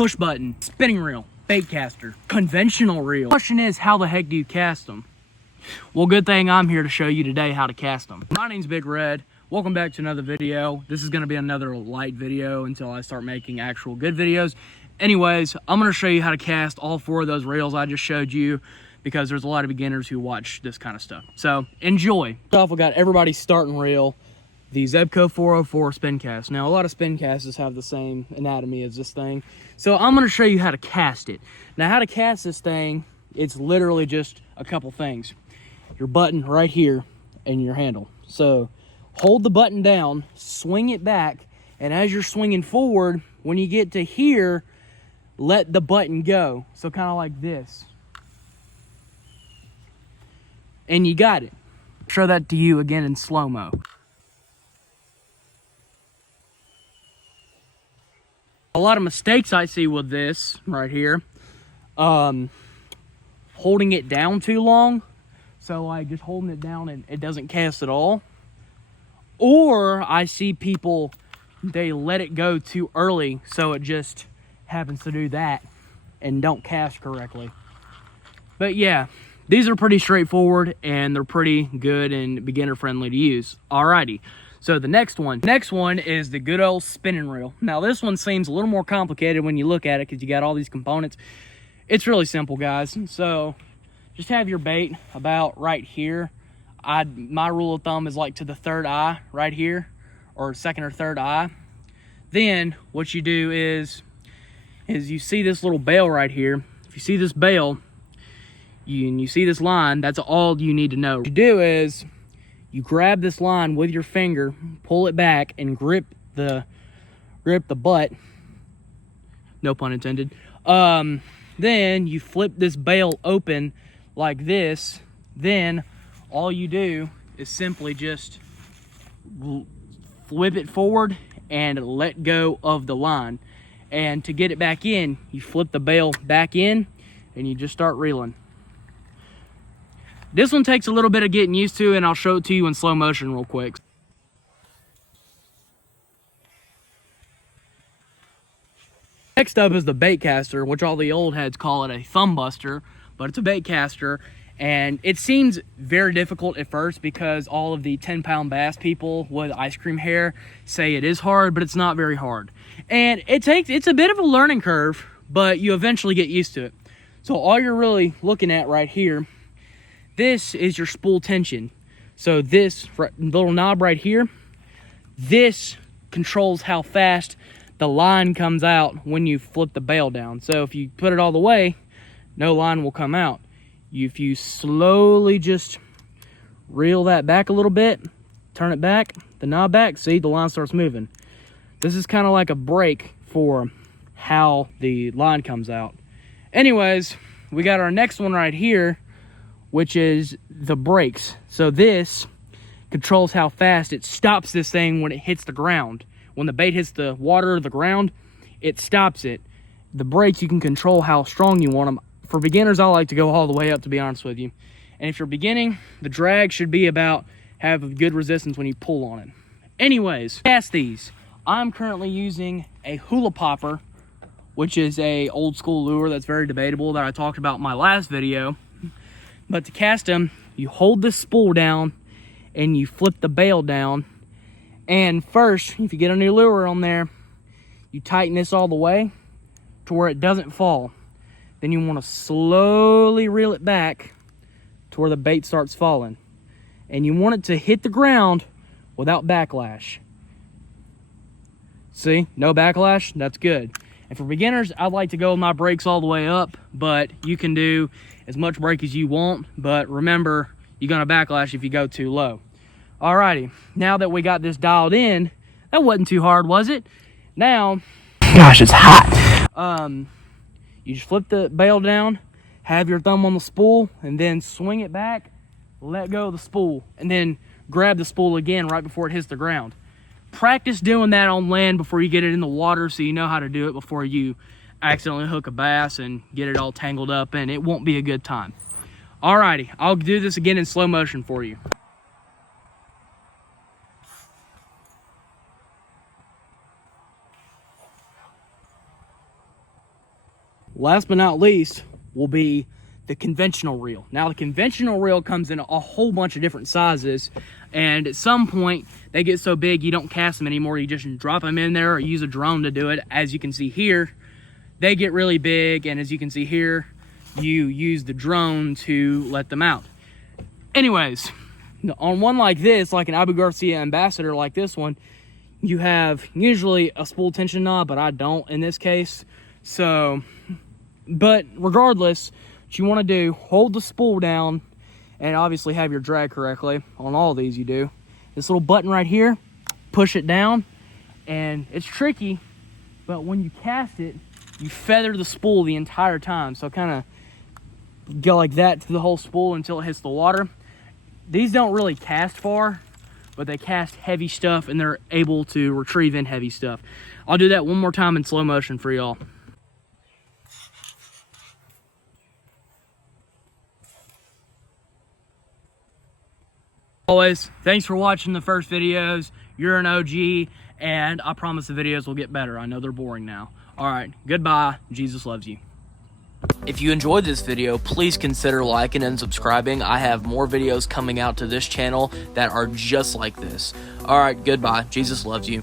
push button, spinning reel, bait caster, conventional reel. The question is, how the heck do you cast them? Well, good thing I'm here to show you today how to cast them. My name's Big Red. Welcome back to another video. This is going to be another light video until I start making actual good videos. Anyways, I'm going to show you how to cast all 4 of those reels I just showed you, because there's a lot of beginners who watch this kind of stuff. So enjoy. First off, we got everybody's starting reel, the Zebco 404 spin cast. Now, a lot of spin casts have the same anatomy as this thing, so I'm going to show you how to cast it. Now, how to cast this thing, it's literally just a couple things. Your button right here and your handle. So hold the button down, swing it back, and as you're swinging forward, when you get to here, let the button go. So kind of like this. And you got it. Show that to you again in slow-mo. A lot of mistakes I see with this right here, holding it down too long. So like just holding it down and it doesn't cast at all. Or I see people, they let it go too early, so it just happens to do that and don't cast correctly. But yeah, these are pretty straightforward and they're pretty good and beginner friendly to use. Alrighty, so the next one is the good old spinning reel. Now this one seems a little more complicated when you look at it because you got all these components. It's really simple, guys. So just have your bait about right here. My rule of thumb is like to the third eye right here, or second or third eye. Then what you do is you see this little bail right here. If you see this bail, you see this line, that's all you need to know. What you do is you grab this line with your finger, pull it back, and grip the butt. No pun intended. Then you flip this bail open like this. Then all you do is simply just flip it forward and let go of the line. And to get it back in, you flip the bail back in and you just start reeling. This one takes a little bit of getting used to, and I'll show it to you in slow motion real quick. Next up is the bait caster, which all the old heads call it a thumb buster, but it's a bait caster. And it seems very difficult at first because all of the 10-pound bass people with ice cream hair say it is hard, but it's not very hard. And it's a bit of a learning curve, but you eventually get used to it. So all you're really looking at right here, this is your spool tension. So this little knob right here, this controls how fast the line comes out when you flip the bail down. So if you put it all the way, no line will come out. If you slowly just reel that back a little bit, turn it back, the knob back, see, the line starts moving. This is kind of like a brake for how the line comes out. Anyways, we got our next one right here, which is the brakes. So this controls how fast it stops this thing when it hits the ground. When the bait hits the water or the ground, it stops it. The brakes, you can control how strong you want them. For beginners, I like to go all the way up, to be honest with you. And if you're beginning, the drag should be have a good resistance when you pull on it. Anyways, cast these. I'm currently using a hula popper, which is a old school lure that's very debatable that I talked about in my last video. But to cast them, you hold this spool down and you flip the bail down. And first, if you get a new lure on there, you tighten this all the way to where it doesn't fall. Then you want to slowly reel it back to where the bait starts falling. And you want it to hit the ground without backlash. See, no backlash, that's good. And for beginners, I'd like to go with my brakes all the way up, but you can do as much brake as you want. But remember, you're gonna backlash if you go too low. Alrighty, now that we got this dialed in, that wasn't too hard, was it? Now, gosh, it's hot. You just flip the bail down, have your thumb on the spool, and then swing it back, let go of the spool, and then grab the spool again right before it hits the ground. Practice doing that on land before you get it in the water so you know how to do it before you accidentally hook a bass and get it all tangled up, and it won't be a good time. Alrighty, I'll do this again in slow motion for you. last but not least will be the conventional reel. Now the conventional reel comes in a whole bunch of different sizes, and at some point they get so big you don't cast them anymore. You just drop them in there or use a drone to do it. As you can see here, they get really big, and as you can see here, you use the drone to let them out. Anyways, on one like this, like an Abu Garcia Ambassador like this one, you have usually a spool tension knob, but I don't in this case. So, but regardless, what you want to do, hold the spool down and obviously have your drag correctly. On all of these you do. This little button right here, push it down, and it's tricky, but when you cast it, you feather the spool the entire time. So kind of go like that through the whole spool until it hits the water. These don't really cast far, but they cast heavy stuff and they're able to retrieve in heavy stuff. I'll do that one more time in slow motion for y'all. Always, thanks for watching the first videos. You're an OG, and I promise the videos will get better. I know they're boring now. All right, goodbye. Jesus loves you. If you enjoyed this video, please consider liking and subscribing. I have more videos coming out to this channel that are just like this. All right, goodbye. Jesus loves you.